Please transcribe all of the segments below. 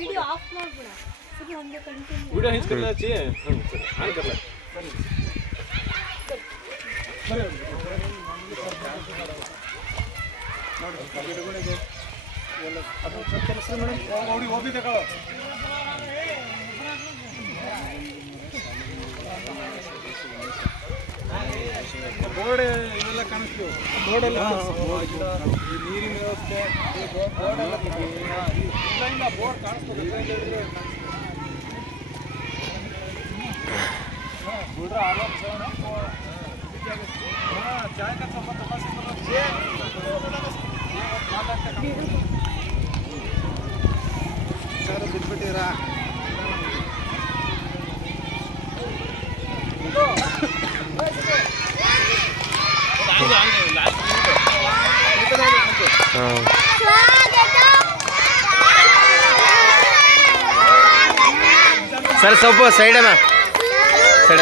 video of ಮಾಡ್ಬಿಡ ಸರಿ ಹಂಗೆ continue video ಹಿಂಗ್ करना चाहिए ಆನ್ करना ನೋಡಿ ಗಿಡಗಳಿಗೆ ಎಲ್ಲ ಅದು ಸ್ವಲ್ಪ ಹೆಸರು ಮೇಡಮ್ ನೋಡಿ ಹೋಗಿ ತಗೊಳ್ಳೋ ಬೋರ್ಡ್ ಇವೆಲ್ಲ ಕಾಣಿಸ್ತೀವಿ ಬೋರ್ಡ್ ಎಲ್ಲ ನೀರಿನ ವ್ಯವಸ್ಥೆ ಬೋರ್ಡ್ ಎಲ್ಲ ಇಲ್ಲ ಬೋರ್ಡ್ ಕಾಣಿಸ್ತದೆ बोल आराम से चाय का संबंध बिट्बिटीरा सर सब साइड में सर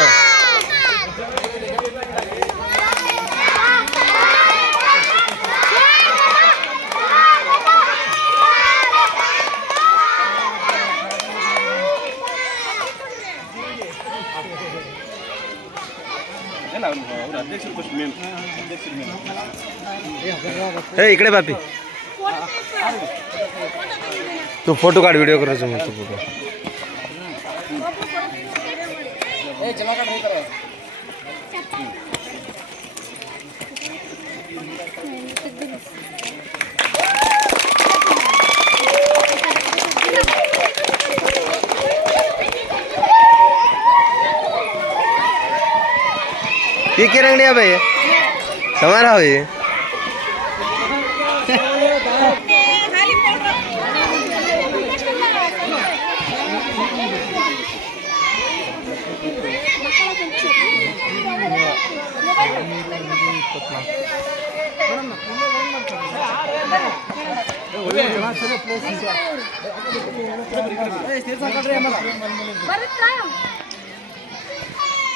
इकडे बापी तू फोटो काढ व्हिडिओ करायचं मग तू फोटो ये के रंगड़िया भाई तुम्हारा हो ये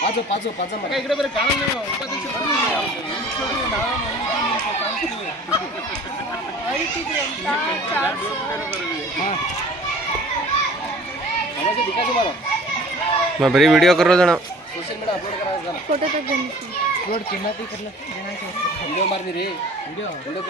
पाचो पाचो पाचो मला इकडे बरं काढून नाही उपाध्यक्ष मैं बड़ी वीडियो कर रहा था सोशल मीडिया अपलोड करायचं फोटो तक अपलोड केला ते करलं वीडियो मारली रे वीडियो